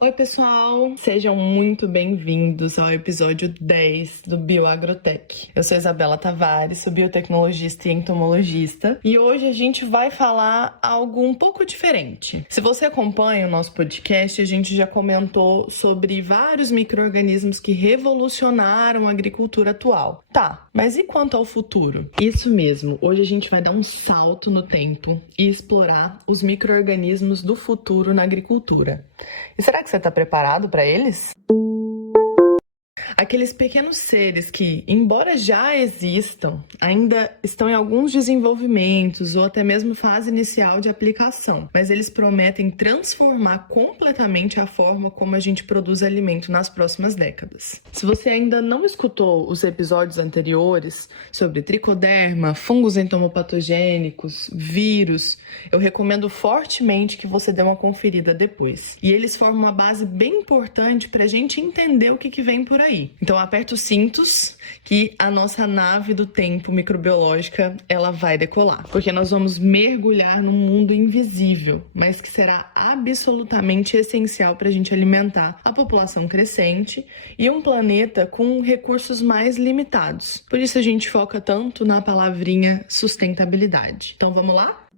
Oi, pessoal! Sejam muito bem-vindos ao episódio 10 do Bioagrotech. Eu sou Isabela Tavares, sou biotecnologista e entomologista, e hoje a gente vai falar algo um pouco diferente. Se você acompanha o nosso podcast, a gente já comentou sobre vários micro-organismos que revolucionaram a agricultura atual. Tá, mas e quanto ao futuro? Isso mesmo, hoje a gente vai dar um salto no tempo e explorar os micro-organismos do futuro na agricultura. E será que você está preparado para eles? Aqueles pequenos seres que, embora já existam, ainda estão em alguns desenvolvimentos ou até mesmo fase inicial de aplicação, mas eles prometem transformar completamente a forma como a gente produz alimento nas próximas décadas. Se você ainda não escutou os episódios anteriores sobre tricoderma, fungos entomopatogênicos, vírus, eu recomendo fortemente que você dê uma conferida depois. E eles formam uma base bem importante para a gente entender o que vem por aí. Então aperta os cintos que a nossa nave do tempo microbiológica ela vai decolar, porque nós vamos mergulhar num mundo invisível, mas que será absolutamente essencial para a gente alimentar a população crescente e um planeta com recursos mais limitados. Por isso a gente foca tanto na palavrinha sustentabilidade. Então vamos lá?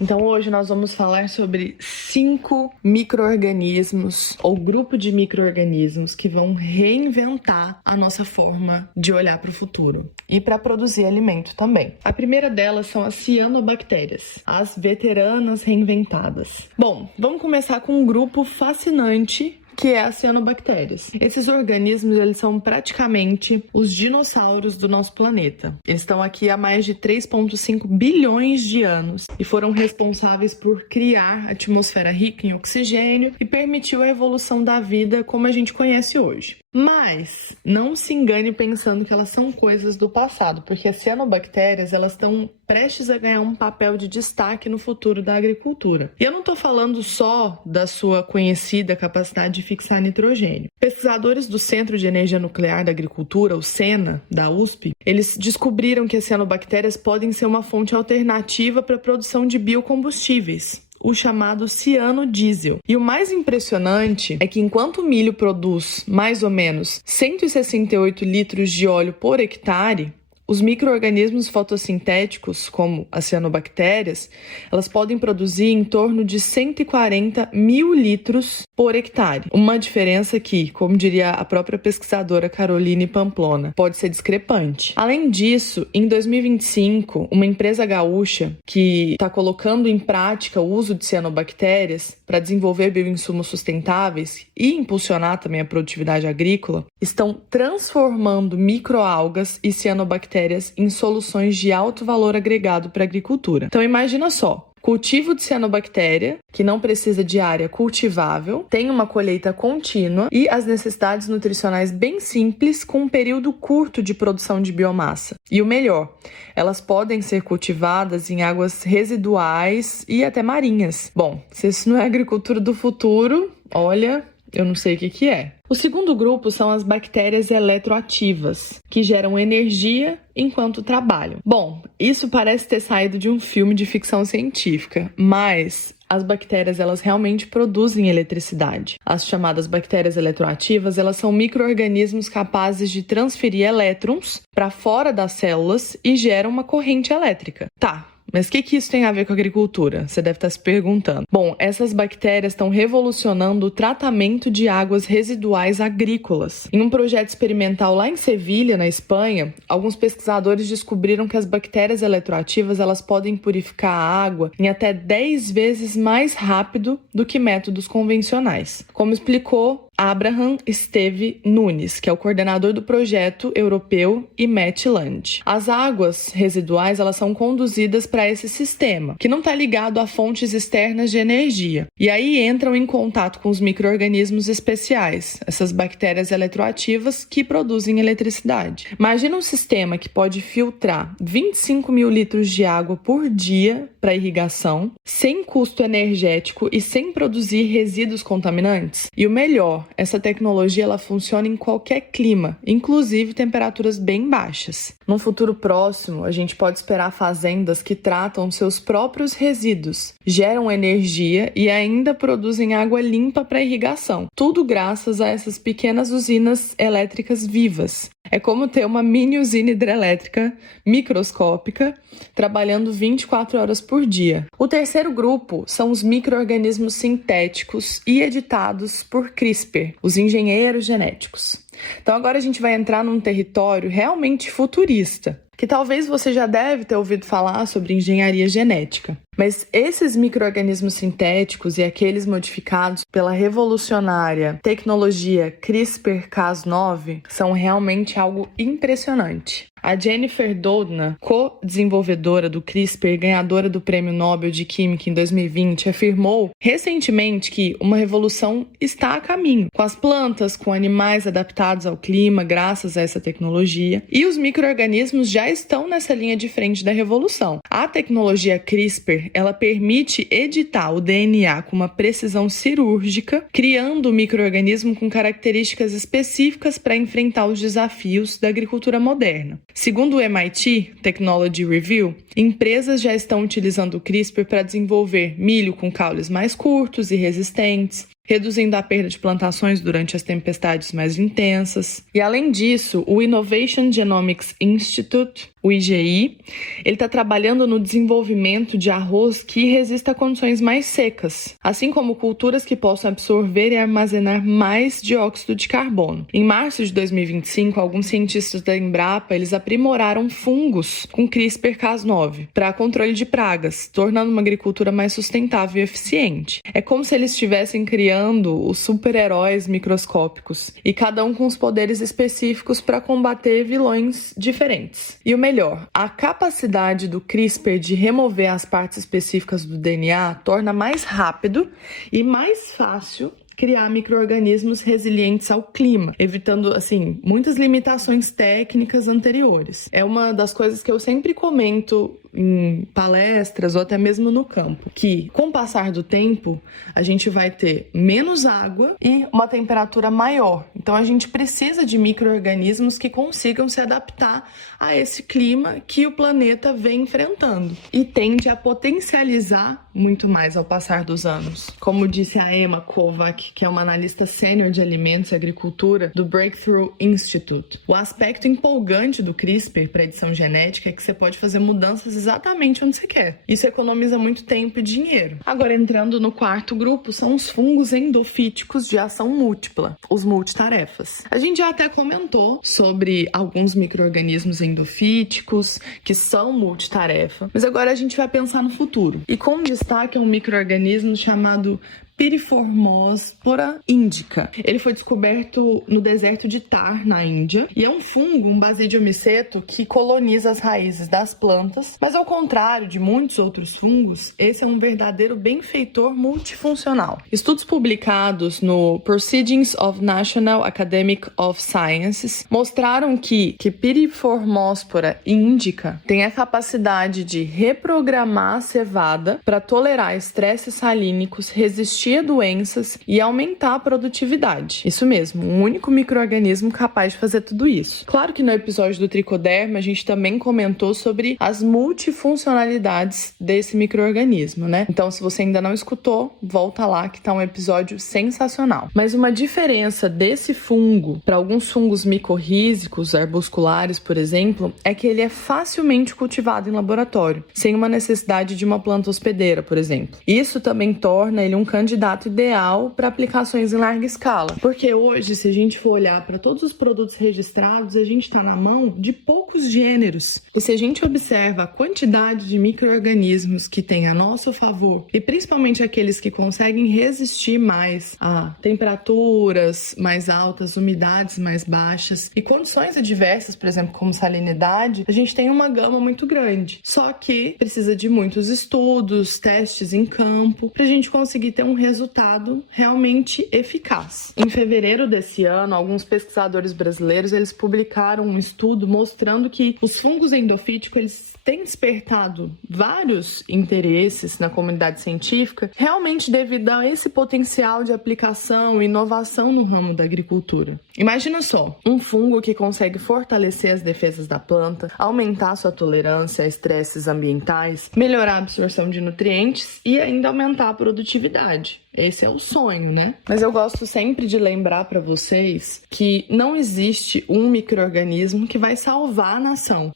Então hoje nós vamos falar sobre 5 micro-organismos ou grupo de micro-organismos que vão reinventar a nossa forma de olhar para o futuro e para produzir alimento também. A primeira delas são as cianobactérias, as veteranas reinventadas. Bom, vamos começar com um grupo fascinante que é as cianobactérias. Esses organismos, eles são praticamente os dinossauros do nosso planeta. Eles estão aqui há mais de 3,5 bilhões de anos e foram responsáveis por criar atmosfera rica em oxigênio e permitiu a evolução da vida como a gente conhece hoje. Mas não se engane pensando que elas são coisas do passado, porque as cianobactérias elas estão prestes a ganhar um papel de destaque no futuro da agricultura. E eu não estou falando só da sua conhecida capacidade de fixar nitrogênio. Pesquisadores do Centro de Energia Nuclear da Agricultura, o CENA, da USP, eles descobriram que as cianobactérias podem ser uma fonte alternativa para a produção de biocombustíveis, o chamado cianodiesel. E o mais impressionante é que enquanto o milho produz mais ou menos 168 litros de óleo por hectare, os micro-organismos fotossintéticos, como as cianobactérias, elas podem produzir em torno de 140 mil litros por hectare. Uma diferença que, como diria a própria pesquisadora Caroline Pamplona, pode ser discrepante. Além disso, em 2025, uma empresa gaúcha que está colocando em prática o uso de cianobactérias para desenvolver bioinsumos sustentáveis e impulsionar também a produtividade agrícola, estão transformando microalgas e cianobactérias em soluções de alto valor agregado para a agricultura. Então imagina só, cultivo de cianobactéria, que não precisa de área cultivável, tem uma colheita contínua e as necessidades nutricionais bem simples com um período curto de produção de biomassa. E o melhor, elas podem ser cultivadas em águas residuais e até marinhas. Bom, se isso não é agricultura do futuro, olha, eu não sei o que é. O segundo grupo são as bactérias eletroativas, que geram energia enquanto trabalham. Bom, isso parece ter saído de um filme de ficção científica, mas as bactérias elas realmente produzem eletricidade. As chamadas bactérias eletroativas, elas são micro-organismos capazes de transferir elétrons para fora das células e geram uma corrente elétrica. Tá. Mas o que isso tem a ver com a agricultura? Você deve estar se perguntando. Bom, essas bactérias estão revolucionando o tratamento de águas residuais agrícolas. Em um projeto experimental lá em Sevilha, na Espanha, alguns pesquisadores descobriram que as bactérias eletroativas elas podem purificar a água em até 10 vezes mais rápido do que métodos convencionais. Como explicou Abraham Esteve Nunes, que é o coordenador do projeto europeu IMET-LAND. As águas residuais elas são conduzidas para esse sistema, que não está ligado a fontes externas de energia. E aí entram em contato com os micro-organismos especiais, essas bactérias eletroativas que produzem eletricidade. Imagina um sistema que pode filtrar 25 mil litros de água por dia para irrigação, sem custo energético e sem produzir resíduos contaminantes. E o melhor, essa tecnologia ela funciona em qualquer clima, inclusive temperaturas bem baixas. Num futuro próximo, a gente pode esperar fazendas que tratam seus próprios resíduos, geram energia e ainda produzem água limpa para irrigação. Tudo graças a essas pequenas usinas elétricas vivas. É como ter uma mini usina hidrelétrica microscópica trabalhando 24 horas por dia. O terceiro grupo são os micro-organismos sintéticos e editados por CRISPR, os engenheiros genéticos. Então agora a gente vai entrar num território realmente futurista, que talvez você já deve ter ouvido falar sobre engenharia genética. Mas esses micro-organismos sintéticos e aqueles modificados pela revolucionária tecnologia CRISPR-Cas9 são realmente algo impressionante. A Jennifer Doudna, co-desenvolvedora do CRISPR, ganhadora do Prêmio Nobel de Química em 2020, afirmou recentemente que uma revolução está a caminho, com as plantas, com animais adaptados ao clima, graças a essa tecnologia, e os micro-organismos já estão nessa linha de frente da revolução. A tecnologia CRISPR, ela permite editar o DNA com uma precisão cirúrgica, criando um micro-organismo com características específicas para enfrentar os desafios da agricultura moderna. Segundo o MIT Technology Review, empresas já estão utilizando o CRISPR para desenvolver milho com caules mais curtos e resistentes, reduzindo a perda de plantações durante as tempestades mais intensas. E além disso, o Innovation Genomics Institute, o IGI, ele está trabalhando no desenvolvimento de arroz que resista a condições mais secas, assim como culturas que possam absorver e armazenar mais dióxido de carbono. Em março de 2025, alguns cientistas da Embrapa, eles aprimoraram fungos com CRISPR-Cas9 para controle de pragas, tornando uma agricultura mais sustentável e eficiente. É como se eles estivessem criando os super-heróis microscópicos, e cada um com os poderes específicos para combater vilões diferentes. E o melhor, a capacidade do CRISPR de remover as partes específicas do DNA torna mais rápido e mais fácil criar micro-organismos resilientes ao clima, evitando, assim, muitas limitações técnicas anteriores. É uma das coisas que eu sempre comento em palestras ou até mesmo no campo, que com o passar do tempo a gente vai ter menos água e uma temperatura maior. Então a gente precisa de micro-organismos que consigam se adaptar a esse clima que o planeta vem enfrentando e tende a potencializar muito mais ao passar dos anos. Como disse a Emma Kovac, que é uma analista sênior de alimentos e agricultura do Breakthrough Institute, o aspecto empolgante do CRISPR para edição genética é que você pode fazer mudanças exatamente onde você quer. Isso economiza muito tempo e dinheiro. Agora, entrando no quarto grupo, são os fungos endofíticos de ação múltipla, os multitarefas. A gente já até comentou sobre alguns micro-organismos endofíticos que são multitarefa, mas agora a gente vai pensar no futuro. E com destaque é um micro-organismo chamado Piriformospora indica. Ele foi descoberto no deserto de Thar, na Índia, e é um fungo, um basidiomiceto, que coloniza as raízes das plantas, mas ao contrário de muitos outros fungos, esse é um verdadeiro benfeitor multifuncional. Estudos publicados no Proceedings of National Academic of Sciences mostraram que Piriformospora indica tem a capacidade de reprogramar a cevada para tolerar estresses salínicos, resistir a doenças e aumentar a produtividade. Isso mesmo, um único micro-organismo capaz de fazer tudo isso. Claro que no episódio do Tricoderma a gente também comentou sobre as multifuncionalidades desse micro-organismo, né? Então, se você ainda não escutou, volta lá que tá um episódio sensacional. Mas uma diferença desse fungo para alguns fungos micorrízicos, arbusculares, por exemplo, é que ele é facilmente cultivado em laboratório, sem uma necessidade de uma planta hospedeira, por exemplo. Isso também torna ele um candidato ideal para aplicações em larga escala, porque hoje, se a gente for olhar para todos os produtos registrados, a gente está na mão de poucos gêneros. E se a gente observa a quantidade de micro-organismos que tem a nosso favor, e principalmente aqueles que conseguem resistir mais a temperaturas mais altas, umidades mais baixas e condições adversas, por exemplo, como salinidade, a gente tem uma gama muito grande. Só que precisa de muitos estudos, testes em campo, para a gente conseguir ter um resultado realmente eficaz. Em fevereiro desse ano, alguns pesquisadores brasileiros eles publicaram um estudo mostrando que os fungos endofíticos eles têm despertado vários interesses na comunidade científica, realmente devido a esse potencial de aplicação e inovação no ramo da agricultura. Imagina só, um fungo que consegue fortalecer as defesas da planta, aumentar sua tolerância a estresses ambientais, melhorar a absorção de nutrientes e ainda aumentar a produtividade. Esse é o sonho, né? Mas eu gosto sempre de lembrar para vocês que não existe um micro-organismo que vai salvar a nação.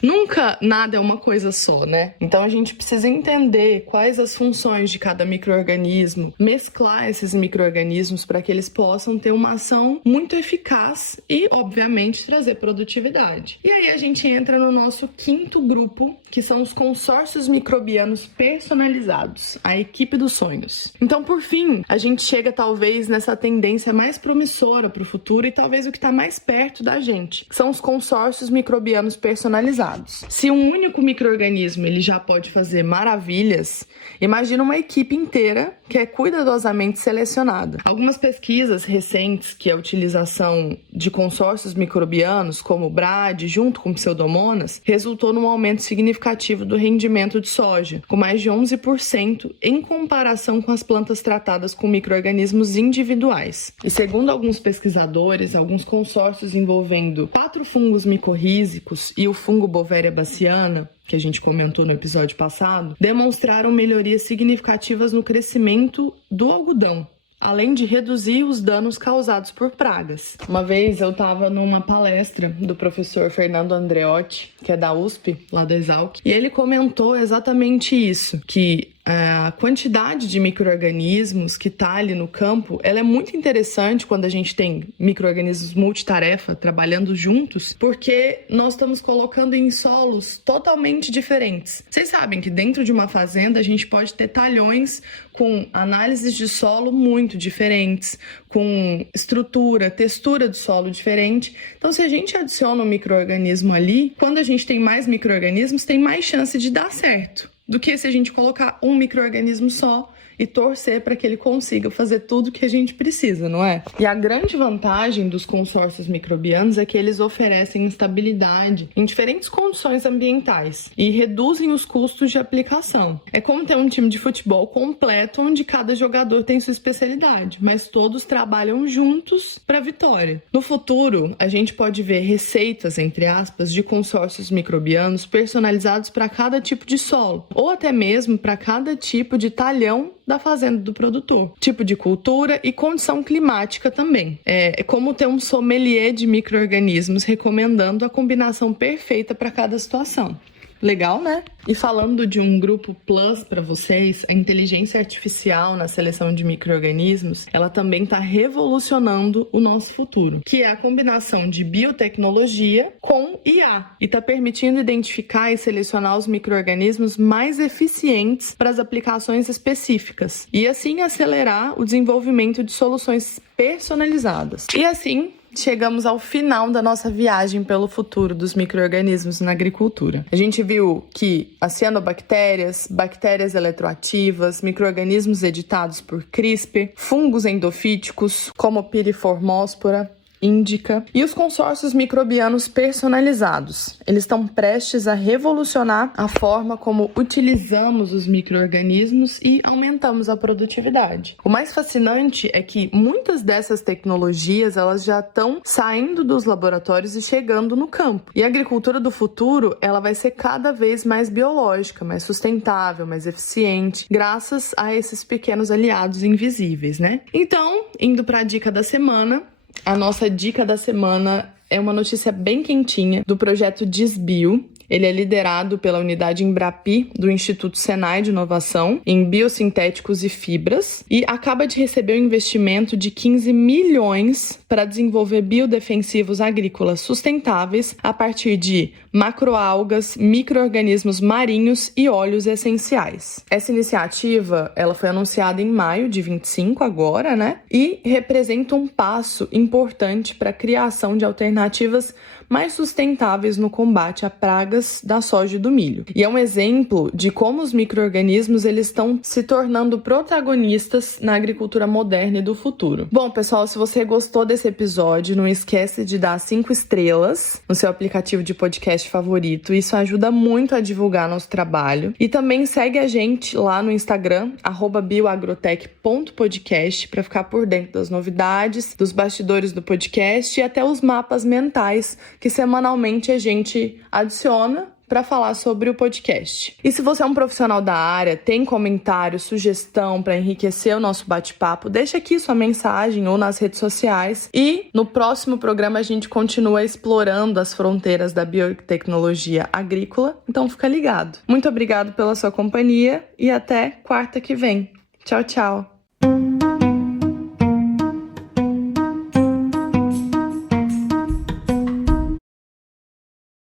Nunca nada é uma coisa só, né? Então a gente precisa entender quais as funções de cada micro-organismo, mesclar esses micro-organismos para que eles possam ter uma ação muito eficaz e, obviamente, trazer produtividade. E aí a gente entra no nosso quinto grupo, que são os consórcios microbianos personalizados, a equipe dos sonhos. Então, por fim, a gente chega talvez nessa tendência mais promissora para o futuro e talvez o que está mais perto da gente, que são os consórcios microbianos personalizados. Se um único micro-organismo ele já pode fazer maravilhas, imagina uma equipe inteira que é cuidadosamente selecionada. Algumas pesquisas recentes que a utilização de consórcios microbianos, como o BRAD, junto com Pseudomonas, resultou num aumento significativo do rendimento de soja, com mais de 11% em comparação com as plantas tratadas com micro-organismos individuais. E segundo alguns pesquisadores, alguns consórcios envolvendo 4 fungos micorrízicos e o fungo Bovéria baciana, que a gente comentou no episódio passado, demonstraram melhorias significativas no crescimento do algodão, além de reduzir os danos causados por pragas. Uma vez eu estava numa palestra do professor Fernando Andreotti, que é da USP, lá da Exalc, e ele comentou exatamente isso, que a quantidade de micro-organismos que está ali no campo, ela é muito interessante quando a gente tem micro-organismos multitarefa trabalhando juntos, porque nós estamos colocando em solos totalmente diferentes. Vocês sabem que dentro de uma fazenda a gente pode ter talhões com análises de solo muito diferentes, com estrutura, textura do solo diferente. Então, se a gente adiciona um micro-organismo ali, quando a gente tem mais micro-organismos, tem mais chance de dar certo do que se a gente colocar um micro-organismo só e torcer para que ele consiga fazer tudo que a gente precisa, não é? E a grande vantagem dos consórcios microbianos é que eles oferecem estabilidade em diferentes condições ambientais e reduzem os custos de aplicação. É como ter um time de futebol completo onde cada jogador tem sua especialidade, mas todos trabalham juntos para a vitória. No futuro, a gente pode ver receitas, entre aspas, de consórcios microbianos personalizados para cada tipo de solo, ou até mesmo para cada tipo de talhão da fazenda do produtor, tipo de cultura e condição climática também. É como ter um sommelier de micro-organismos recomendando a combinação perfeita para cada situação. Legal, né? E falando de um grupo plus para vocês, a inteligência artificial na seleção de micro-organismos, ela também está revolucionando o nosso futuro, que é a combinação de biotecnologia com IA, e está permitindo identificar e selecionar os micro-organismos mais eficientes para as aplicações específicas, e assim acelerar o desenvolvimento de soluções personalizadas. E assim, chegamos ao final da nossa viagem pelo futuro dos micro-organismos na agricultura. A gente viu que as cianobactérias, bactérias eletroativas, micro-organismos editados por CRISPR, fungos endofíticos como Piriformóspora, índica, e os consórcios microbianos personalizados. Eles estão prestes a revolucionar a forma como utilizamos os micro-organismos e aumentamos a produtividade. O mais fascinante é que muitas dessas tecnologias elas já estão saindo dos laboratórios e chegando no campo. E a agricultura do futuro ela vai ser cada vez mais biológica, mais sustentável, mais eficiente, graças a esses pequenos aliados invisíveis, né? Então, indo para a dica da semana, a nossa dica da semana é uma notícia bem quentinha do projeto Desbio. Ele é liderado pela unidade Embrapi do Instituto Senai de Inovação em Biosintéticos e Fibras e acaba de receber um investimento de 15 milhões para desenvolver biodefensivos agrícolas sustentáveis a partir de macroalgas, micro-organismos marinhos e óleos essenciais. Essa iniciativa ela foi anunciada em maio de 25 agora, né? E representa um passo importante para a criação de alternativas mais sustentáveis no combate a pragas características da soja e do milho. E é um exemplo de como os micro-organismos eles estão se tornando protagonistas na agricultura moderna e do futuro. Bom, pessoal, se você gostou desse episódio, não esquece de dar 5 estrelas no seu aplicativo de podcast favorito. Isso ajuda muito a divulgar nosso trabalho. E também segue a gente lá no Instagram, @bioagrotech.podcast, para ficar por dentro das novidades, dos bastidores do podcast e até os mapas mentais que semanalmente a gente adiciona para falar sobre o podcast. E se você é um profissional da área, tem comentário, sugestão para enriquecer o nosso bate-papo, deixa aqui sua mensagem ou nas redes sociais. E no próximo programa a gente continua explorando as fronteiras da biotecnologia agrícola, então fica ligado. Muito obrigado pela sua companhia e até quarta que vem. Tchau, tchau!